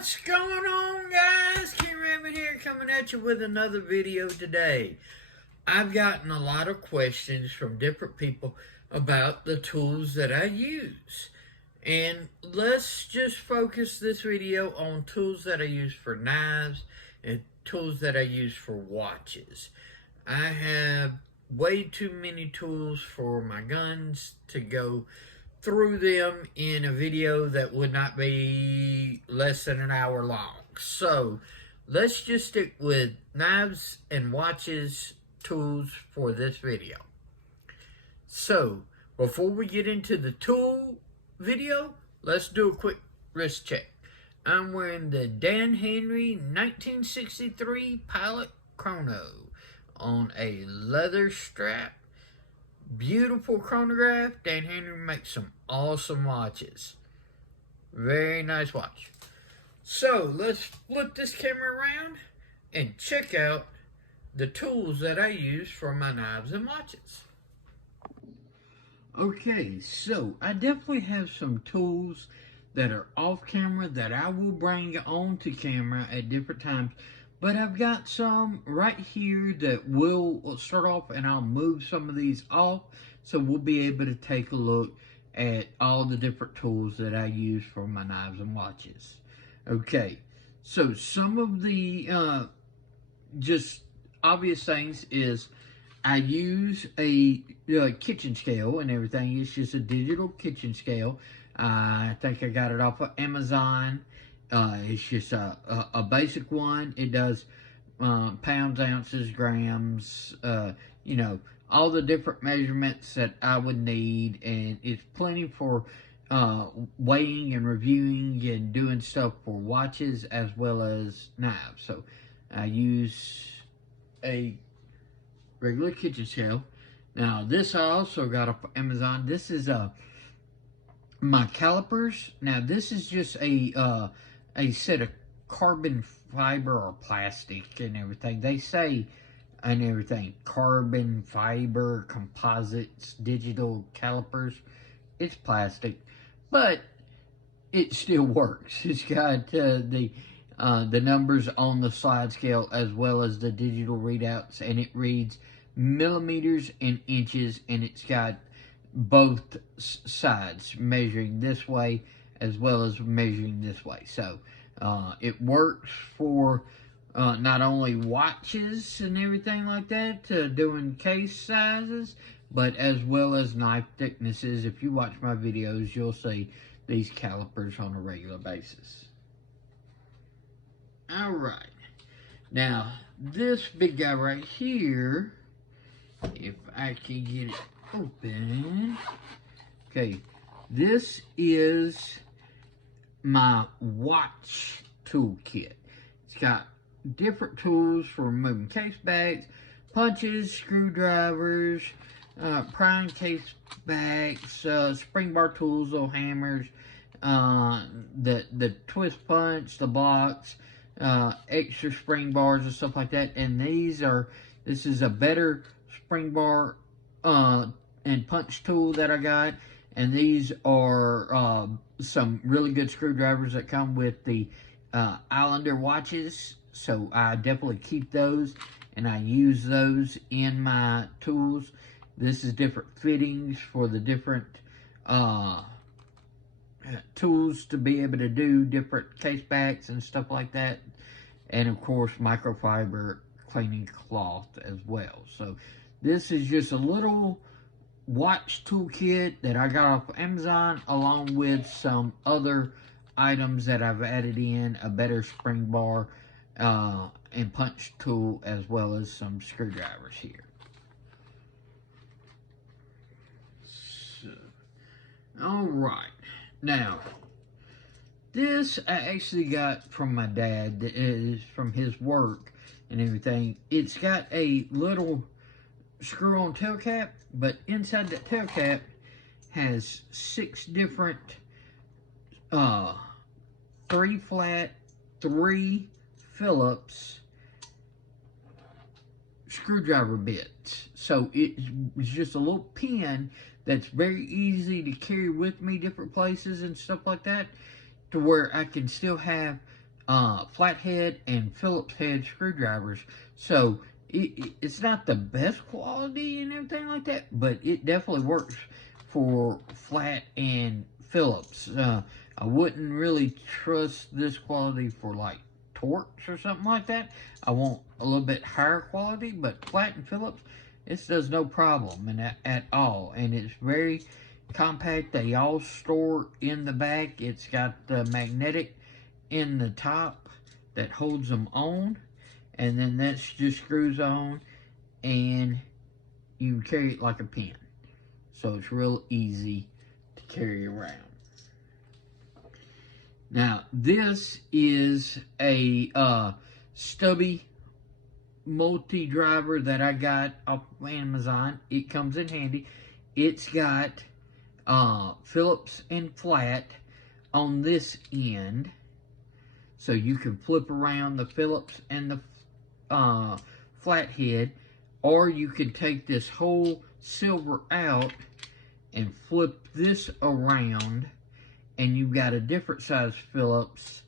What's going on, guys? Ken Raymond here, coming at you with another video today. I've gotten a lot of questions from different people about the tools that I use. And let's just focus this video on tools that I use for knives and tools that I use for watches. I have way too many tools for my guns to go through them in a video that would not be less than an hour long. So let's just stick with knives and watches tools for this video. So before we get into the tool video, let's do a quick wrist check. I'm wearing the Dan Henry 1963 Pilot Chrono on a leather strap. Beautiful chronograph. Dan Henry makes some awesome watches. Very nice watch. So let's flip this camera around and check out the tools that I use for my knives and watches. Okay, so I definitely have some tools that are off camera that I will bring on to camera at different times. But I've got some right here that will start off, and I'll move some of these off so we'll be able to take a look at all the different tools that I use for my knives and watches. Okay, so some of the just obvious things is I use a kitchen scale and everything. It's just a digital kitchen scale. I think I got it off of Amazon. It's just a basic one. It does pounds, ounces, grams, you know, all the different measurements that I would need. And it's plenty for weighing and reviewing and doing stuff for watches as well as knives. So I use a regular kitchen scale. Now this I also got off of Amazon. This is my calipers. Now this is just a set of carbon fiber or plastic and everything. They say and everything, carbon fiber, composites, digital calipers. It's plastic, but it still works. It's got the numbers on the slide scale as well as the digital readouts, and it reads millimeters and inches, and it's got both sides measuring this way as well as measuring this way. So it works for not only watches and everything like that, doing case sizes, but as well as knife thicknesses. If you watch my videos, you'll see these calipers on a regular basis. Alright, now this big guy right here, if I can get it open. Okay, this is my watch toolkit. It's got different tools for removing case backs, punches, screwdrivers, prying case backs, spring bar tools, little hammers, the twist punch, the blocks, extra spring bars and stuff like that. And this is a better spring bar and punch tool that I got. And these are some really good screwdrivers that come with the Islander watches. So I definitely keep those and I use those in my tools. This is different fittings for the different tools to be able to do different case backs and stuff like that. And of course, microfiber cleaning cloth as well. So this is just a little watch toolkit that I got off of Amazon, along with some other items that I've added in, a better spring bar and punch tool, as well as some screwdrivers here. So, alright, now this I actually got from my dad. That is from his work and everything. It's got a little screw-on tail cap, but inside that tail cap has 6 different 3 flat, 3 Phillips screwdriver bits. So it's just a little pin that's very easy to carry with me different places and stuff like that, to where I can still have flathead and Phillips head screwdrivers. So it's not the best quality and everything like that, but it definitely works for flat and Phillips. I wouldn't really trust this quality for like Torx or something like that. I want a little bit higher quality, but flat and Phillips, this does no problem at all, and it's very compact. They all store in the back. It's got the magnetic in the top that holds them on, and then that just screws on, and you can carry it like a pen. So it's real easy to carry around. Now, this is a stubby multi-driver that I got off Amazon. It comes in handy. It's got Phillips and flat on this end, so you can flip around the Phillips and the flathead, or you can take this whole silver out and flip this around, and you've got a different size Phillips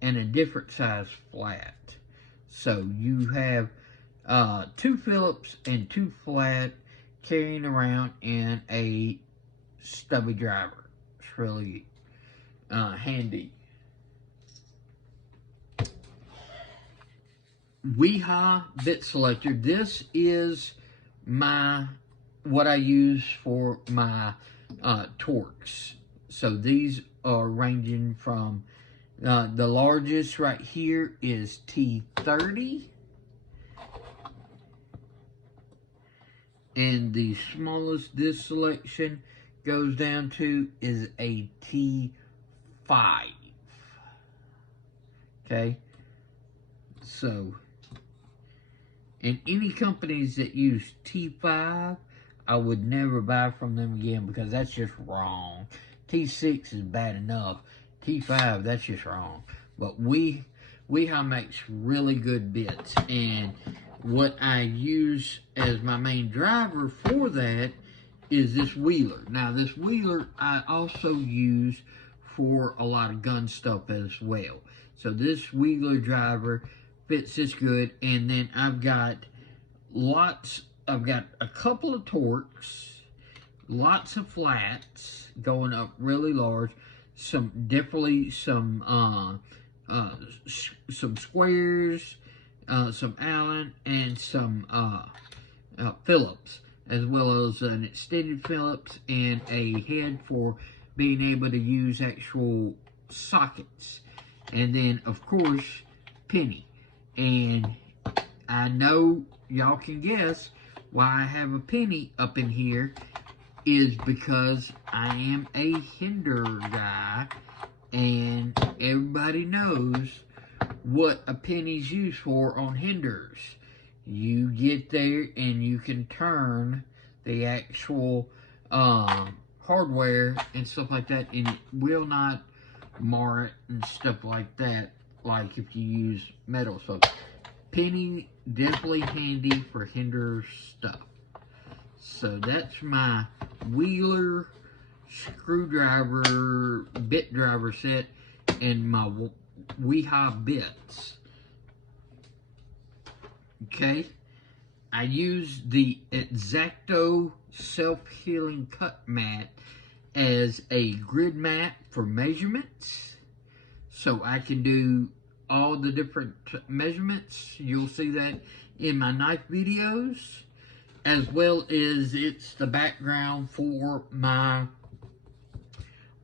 and a different size flat. So you have 2 Phillips and 2 flat carrying around in a stubby driver. It's really handy. Wiha bit selector. This is what I use for my Torx. So these are ranging from the largest right here is T30, and the smallest this selection goes down to is a T5. Okay, so and any companies that use T5, I would never buy from them again, because that's just wrong. T6 is bad enough. T5, that's just wrong. But Wiha makes really good bits, and what I use as my main driver for that is this Wheeler. Now, this Wheeler I also use for a lot of gun stuff as well. So this Wheeler driver fits this good, and then I've got a couple of Torx, lots of flats going up really large, some squares, some Allen, and some Phillips, as well as an extended Phillips and a head for being able to use actual sockets. And then, of course, penny. And I know y'all can guess why I have a penny up in here is because I am a Hinder guy, and everybody knows what a penny's used for on Hinders. You get there and you can turn the actual hardware and stuff like that, and it will not mar it and stuff like that, like if you use metal. So penny definitely handy for Hinder stuff. So that's my Wheeler screwdriver bit driver set and my Wiha bits. Okay, I use the X-Acto self-healing cut mat as a grid mat for measurements, so I can do all the different measurements. You'll see that in my knife videos, as well as it's the background for my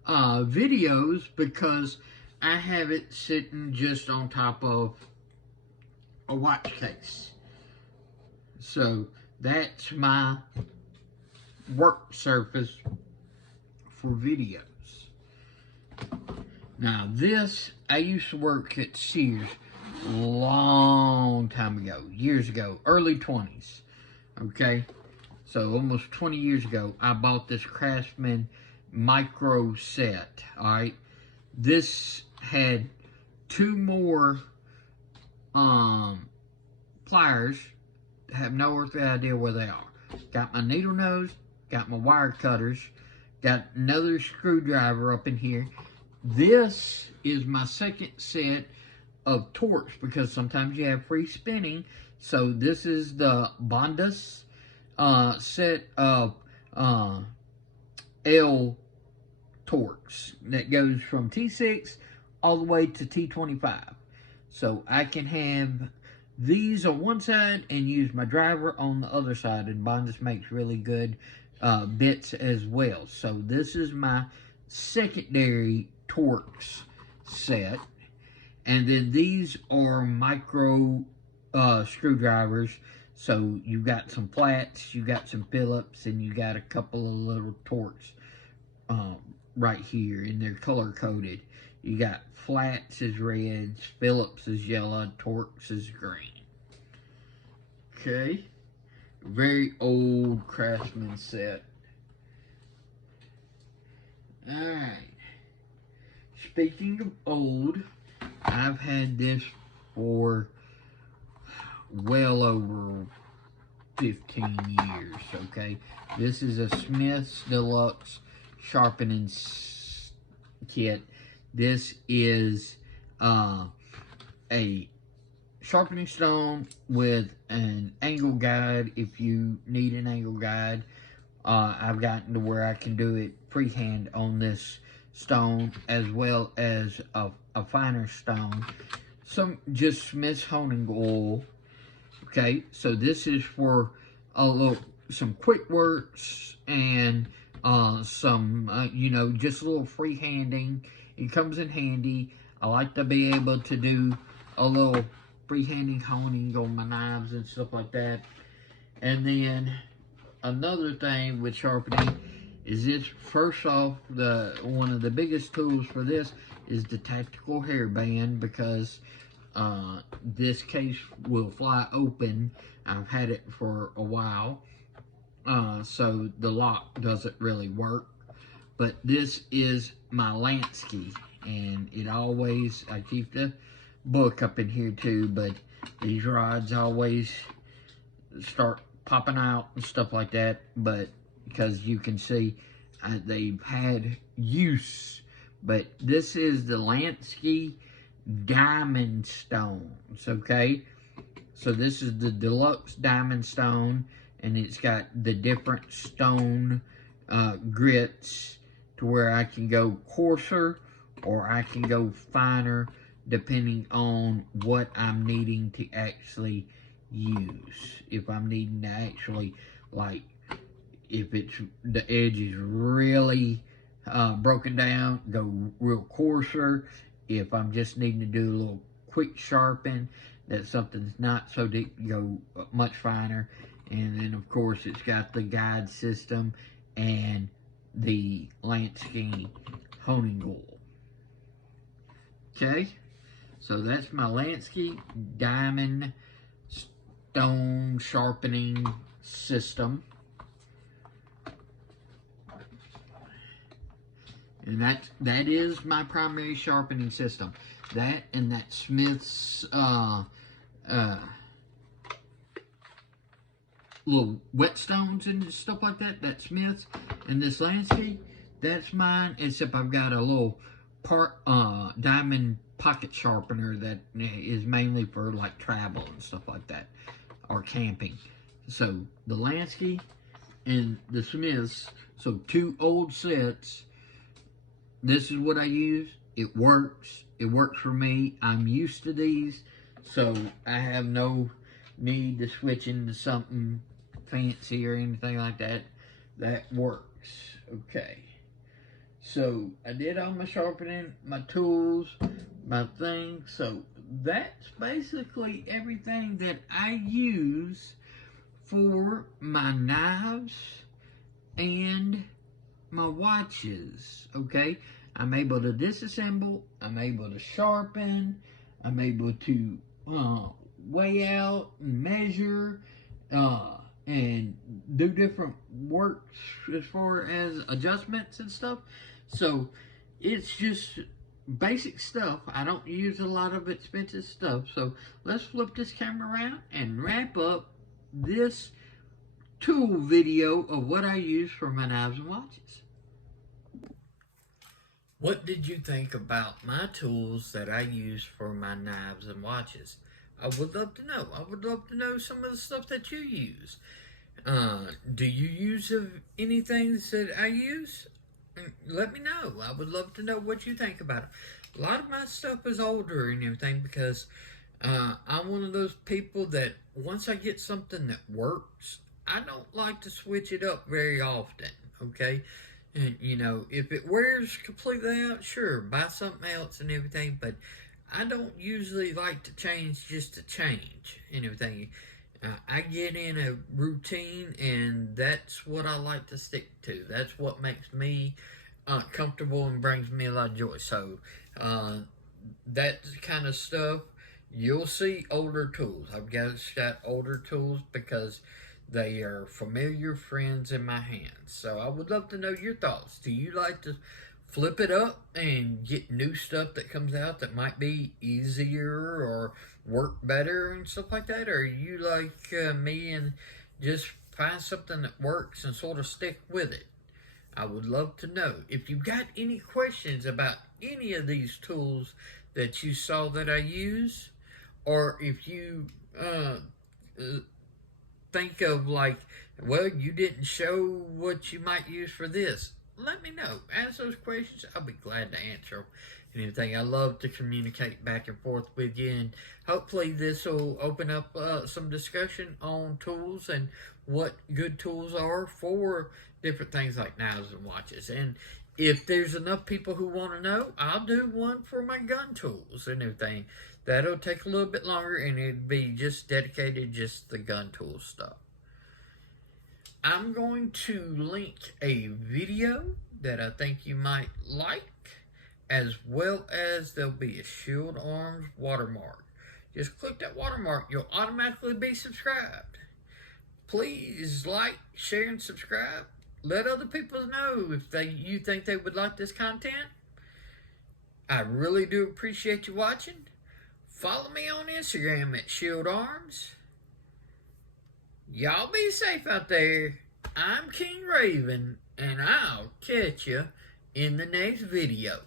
videos, because I have it sitting just on top of a watch case. So that's my work surface for videos. Now this, I used to work at Sears a long time ago, years ago, early 20s. Okay, so almost 20 years ago, I bought this Craftsman micro set. All right, this had 2 more pliers. Have no earthly idea where they are. Got my needle nose, got my wire cutters, got another screwdriver up in here. This is my second set of torques because sometimes you have free spinning. So this is the Bondus set of L torques that goes from T6 all the way to T25. So I can have these on one side and use my driver on the other side, and Bondus makes really good bits as well. So this is my secondary Torx set, and then these are micro screwdrivers. So you got some flats, you got some Phillips, and you got a couple of little Torx right here, and they're color coded. You got flats is reds, Phillips is yellow, Torx is green. Okay, very old Craftsman set. Alright, speaking of old, I've had this for well over 15 years, okay? This is a Smith's Deluxe sharpening kit. This is a sharpening stone with an angle guide if you need an angle guide. I've gotten to where I can do it freehand on this stone, as well as a finer stone. Some just Smith's honing oil. Okay, so this is for some quick works and some you know, just a little freehanding. It comes in handy. I like to be able to do a little freehanding honing on my knives and stuff like that. And then another thing with sharpening is this. First off, one of the biggest tools for this is the tactical hairband, because this case will fly open. I've had it for a while, so the lock doesn't really work. But this is my Lansky, and it always, I keep the book up in here too, but these rods always start popping out and stuff like that. But because you can see they've had use. But this is the Lansky Diamond Stones, okay? So this is the Deluxe Diamond Stone, and it's got the different stone grits to where I can go coarser or I can go finer depending on what I'm needing to actually use. If I'm needing to actually, like, if it's the edge is really broken down, go real coarser. If I'm just needing to do a little quick sharpen, that something's not so deep, go much finer. And then of course it's got the guide system and the Lansky honing oil. Okay, so that's my Lansky Diamond Stone Sharpening System. And that is my primary sharpening system. That and that Smith's little whetstones and stuff like that. That Smith's and this Lansky, that's mine. Except I've got a little diamond pocket sharpener that is mainly for like travel and stuff like that, or camping. So the Lansky and the Smith's, so two old sets. This is what I use. It works. It works for me. I'm used to these, so I have no need to switch into something fancy or anything like that. That works. Okay. So I did all my sharpening, my tools, my thing. So that's basically everything that I use for my knives and my watches. Okay, I'm able to disassemble, I'm able to sharpen, I'm able to weigh out and measure and do different works as far as adjustments and stuff. So it's just basic stuff. I don't use a lot of expensive stuff. So let's flip this camera around and wrap up this tool video of what I use for my knives and watches. What did you think about my tools that I use for my knives and watches? I would love to know. I would love to know some of the stuff that you use. Do you use any things that I use? Let me know. I would love to know what you think about it. A lot of my stuff is older and everything because I'm one of those people that once I get something that works, I don't like to switch it up very often. Okay, and if it wears completely out, sure, buy something else and everything. But I don't usually like to change just to change and everything. I get in a routine, and that's what I like to stick to. That's what makes me comfortable and brings me a lot of joy. So, that kind of stuff, you'll see older tools. I've got older tools because they are familiar friends in my hands. So, I would love to know your thoughts. Do you like to flip it up and get new stuff that comes out that might be easier or work better and stuff like that? Or are you like me and just find something that works and sort of stick with it? I would love to know. If you've got any questions about any of these tools that you saw that I use, or if you think of like, well, you didn't show what you might use for this, let me know. Ask those questions. I'll be glad to answer them and everything. I love to communicate back and forth with you, and hopefully this will open up some discussion on tools and what good tools are for different things like knives and watches. And if there's enough people who want to know, I'll do one for my gun tools and everything. That'll take a little bit longer, and it'd be just dedicated just the gun tool stuff. I'm going to link a video that I think you might like, as well as there'll be a Shield Arms watermark. Just click that watermark, you'll automatically be subscribed. Please like, share, and subscribe. Let other people know if you think they would like this content. I really do appreciate you watching. Follow me on Instagram at Shield Arms. Y'all be safe out there. I'm King Raven, and I'll catch you in the next video.